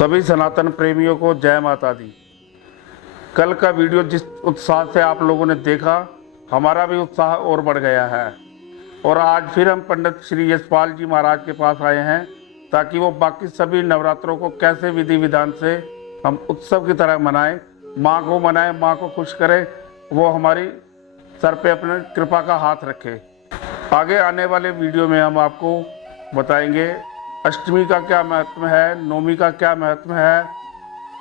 सभी सनातन प्रेमियों को जय माता दी। कल का वीडियो जिस उत्साह से आप लोगों ने देखा, हमारा भी उत्साह और बढ़ गया है और आज फिर हम पंडित श्री यशपाल जी महाराज के पास आए हैं ताकि वो बाकी सभी नवरात्रों को कैसे विधि विधान से हम उत्सव की तरह मनाएं, माँ को मनाएं, माँ को खुश करें, वो हमारी सर पे अपने कृपा का हाथ रखे। आगे आने वाले वीडियो में हम आपको बताएंगे अष्टमी का क्या महत्व है, नवमी का क्या महत्व है,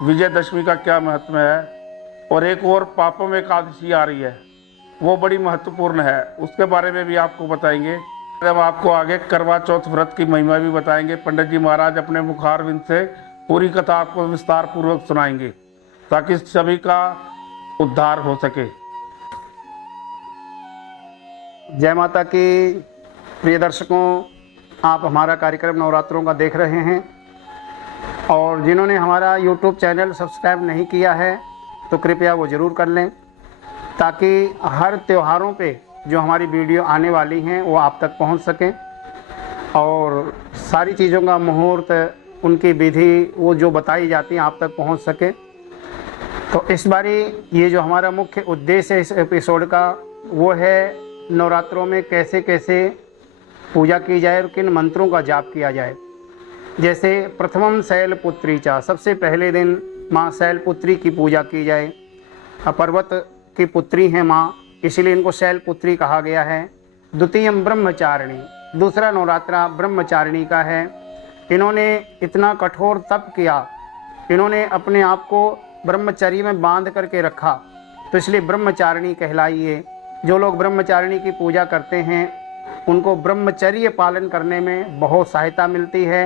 विजयदशमी का क्या महत्व है और एक और पापम एकादशी आ रही है, वो बड़ी महत्वपूर्ण है, उसके बारे में भी आपको बताएंगे। हम आपको आगे करवा चौथ व्रत की महिमा भी बताएंगे। पंडित जी महाराज अपने मुखारविंद से पूरी कथा आपको विस्तार पूर्वक सुनाएंगे ताकि सभी का उद्धार हो सके। जय माता की। प्रिय दर्शकों, आप हमारा कार्यक्रम नवरात्रों का देख रहे हैं और जिन्होंने हमारा YouTube चैनल सब्सक्राइब नहीं किया है तो कृपया वो ज़रूर कर लें ताकि हर त्योहारों पे जो हमारी वीडियो आने वाली हैं वो आप तक पहुंच सकें और सारी चीज़ों का मुहूर्त, उनकी विधि, वो जो बताई जाती हैं आप तक पहुंच सके। तो इस बारी ये जो हमारा मुख्य उद्देश्य है इस एपिसोड का, वो है नवरात्रों में कैसे कैसे पूजा की जाए और किन मंत्रों का जाप किया जाए। जैसे प्रथमम शैलपुत्री चा, सबसे पहले दिन माँ शैलपुत्री की पूजा की जाए। पर्वत की पुत्री हैं माँ, इसीलिए इनको शैलपुत्री कहा गया है। द्वितीयम ब्रह्मचारिणी, दूसरा नवरात्रा ब्रह्मचारिणी का है। इन्होंने इतना कठोर तप किया, इन्होंने अपने आप को ब्रह्मचर्य में बांध करके रखा, तो इसलिए ब्रह्मचारिणी कहलाई है। जो लोग ब्रह्मचारिणी की पूजा करते हैं उनको ब्रह्मचर्य पालन करने में बहुत सहायता मिलती है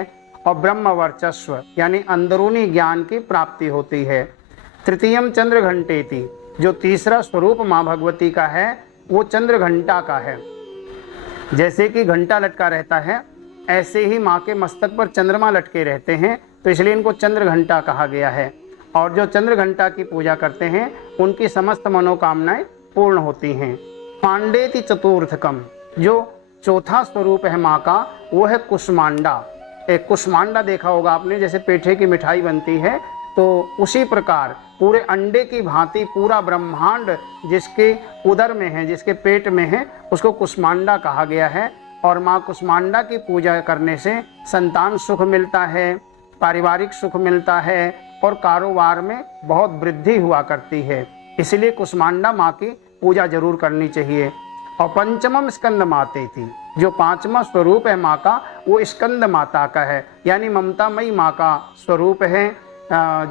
और ब्रह्म वर्चस्व यानी अंदरूनी ज्ञान की प्राप्ति होती है। तृतीयम चंद्र घंटेति, जो तीसरा स्वरूप माँ भगवती का है वो चंद्र घंटा का है। जैसे कि घंटा लटका रहता है ऐसे ही माँ के मस्तक पर चंद्रमा लटके रहते हैं, तो इसलिए इनको चंद्र घंटा कहा गया है। और जो चंद्र घंटा की पूजा करते हैं उनकी समस्त मनोकामनाएं पूर्ण होती हैं। पांडेति चतुर्थकम, जो चौथा स्वरूप है माँ का वो है कुष्मांडा। एक कुष्मांडा देखा होगा आपने, जैसे पेठे की मिठाई बनती है तो उसी प्रकार पूरे अंडे की भांति पूरा ब्रह्मांड जिसके उदर में है, जिसके पेट में है, उसको कुष्मांडा कहा गया है। और माँ कुष्मांडा की पूजा करने से संतान सुख मिलता है, पारिवारिक सुख मिलता है और कारोबार में बहुत वृद्धि हुआ करती है। इसलिए कुष्मांडा माँ की पूजा जरूर करनी चाहिए। और पंचमम स्कंद माते थी, जो पांचवा स्वरूप है माँ का वो स्कंद माता का है, यानी ममतामयी माँ का स्वरूप है।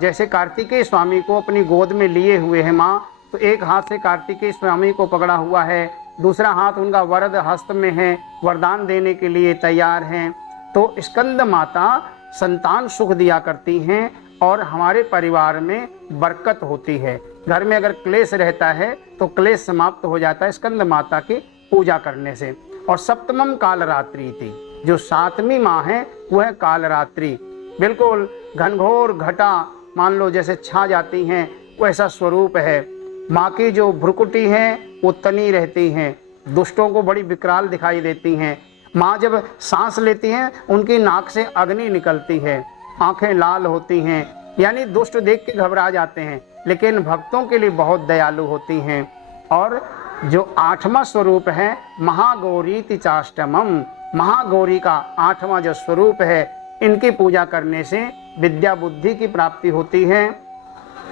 जैसे कार्तिकेय स्वामी को अपनी गोद में लिए हुए है माँ, तो एक हाथ से कार्तिकेय स्वामी को पकड़ा हुआ है, दूसरा हाथ उनका वरद हस्त में है, वरदान देने के लिए तैयार हैं। तो स्कंद माता संतान सुख दिया करती हैं और हमारे परिवार में बरकत होती है। घर में अगर क्लेश रहता है तो क्लेश समाप्त हो जाता है स्कंद माता की पूजा करने से। और सप्तमम कालरात्रि थी, जो सातवीं माँ है वो है कालरात्रि। बिल्कुल घनघोर घटा मान लो जैसे छा जाती हैं वैसा स्वरूप है। माँ की जो भ्रुकुटी है वो तनी रहती हैं, दुष्टों को बड़ी विकराल दिखाई देती हैं। माँ जब सांस लेती हैं उनकी नाक से अग्नि निकलती है, आंखें लाल होती हैं, यानी दुष्ट देख के घबरा जाते हैं, लेकिन भक्तों के लिए बहुत दयालु होती हैं। और जो आठवां स्वरूप है महागौरी चाष्टमम, महागौरी का आठवां जो स्वरूप है, इनकी पूजा करने से विद्या बुद्धि की प्राप्ति होती है,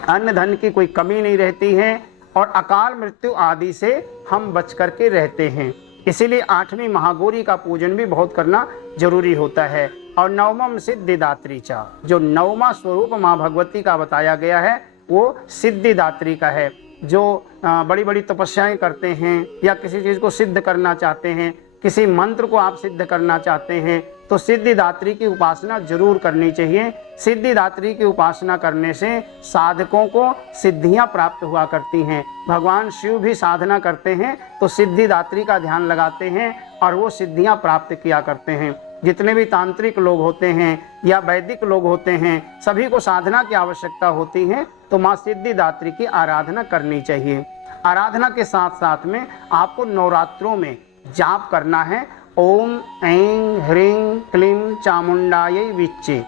अन्न धन की कोई कमी नहीं रहती है और अकाल मृत्यु आदि से हम बच करके रहते हैं। इसीलिए आठवीं महागौरी का पूजन भी बहुत करना जरूरी होता है। और नवमम सिद्धिदात्री चा, जो नवमा स्वरूप माँ भगवती का बताया गया है वो सिद्धिदात्री का है। जो बड़ी बड़ी तपस्याएं करते हैं या किसी चीज़ को सिद्ध करना चाहते हैं, किसी मंत्र को आप सिद्ध करना चाहते हैं तो सिद्धिदात्री की उपासना जरूर करनी चाहिए। सिद्धिदात्री की उपासना करने से साधकों को सिद्धियां प्राप्त हुआ करती हैं। भगवान शिव भी साधना करते हैं तो सिद्धिदात्री का ध्यान लगाते हैं और वो सिद्धियां प्राप्त किया करते हैं। जितने भी तांत्रिक लोग होते हैं या वैदिक लोग होते हैं, सभी को साधना की आवश्यकता होती है, तो माँ सिद्धिदात्री की आराधना करनी चाहिए। आराधना के साथ साथ में आपको नवरात्रों में जाप करना है ओम ऐं ह्रीं क्लीं चामुंडायै विच्चे।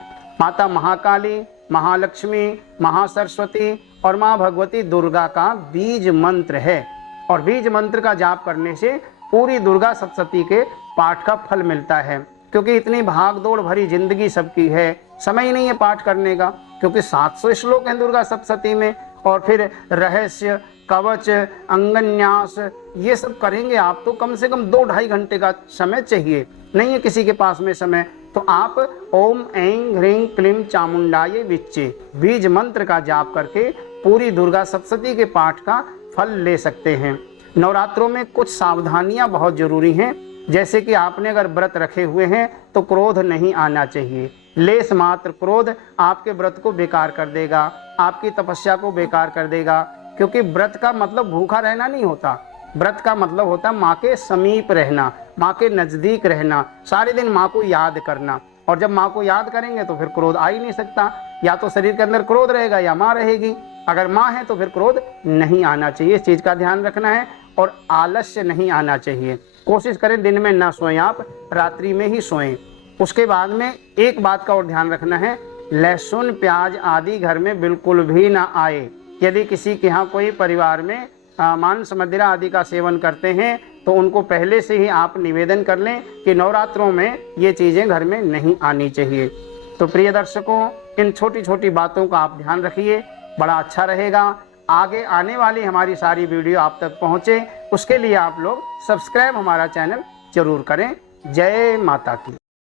माता महाकाली, महालक्ष्मी, महासरस्वती और माँ भगवती दुर्गा का बीज मंत्र है। और बीज मंत्र का जाप करने से पूरी दुर्गा सप्तशती के पाठ का फल मिलता है। क्योंकि इतनी भाग दौड़ भरी जिंदगी सबकी है, समय ही नहीं है पाठ करने का, क्योंकि 700 श्लोक हैं दुर्गा सप्तशती में। और फिर रहस्य, कवच, अंगन्यास, ये सब करेंगे आप तो कम से कम 2-2.5 घंटे का समय चाहिए। नहीं है किसी के पास में समय, तो आप ओम ऐं ह्रीं क्लीं चामुंडाय विच्चे बीज मंत्र का जाप करके पूरी दुर्गा सप्तशती के पाठ का फल ले सकते हैं। नवरात्रों में कुछ सावधानियां बहुत जरूरी हैं, जैसे कि आपने अगर व्रत रखे हुए हैं तो क्रोध नहीं आना चाहिए। लेस मात्र क्रोध आपके व्रत को बेकार कर देगा, आपकी तपस्या को बेकार कर देगा। क्योंकि व्रत का मतलब भूखा रहना नहीं होता, व्रत का मतलब होता माँ के समीप रहना, माँ के नज़दीक रहना, सारे दिन माँ को याद करना। और जब माँ को याद करेंगे तो फिर क्रोध आ ही नहीं सकता। या तो शरीर के अंदर क्रोध रहेगा या माँ रहेगी। अगर माँ है तो फिर क्रोध नहीं आना चाहिए, इस चीज़ का ध्यान रखना है। और आलस्य नहीं आना चाहिए। कोशिश करें दिन में ना सोएं, आप रात्रि में ही सोएं। उसके बाद में एक बात का और ध्यान रखना है, लहसुन प्याज आदि घर में बिल्कुल भी ना आए। यदि किसी के यहाँ कोई परिवार में मांस मदिरा आदि का सेवन करते हैं तो उनको पहले से ही आप निवेदन कर लें कि नवरात्रों में ये चीज़ें घर में नहीं आनी चाहिए। तो प्रिय दर्शकों, इन छोटी छोटी बातों का आप ध्यान रखिए, बड़ा अच्छा रहेगा। आगे आने वाली हमारी सारी वीडियो आप तक पहुँचे, उसके लिए आप लोग सब्सक्राइब हमारा चैनल जरूर करें। जय माता की।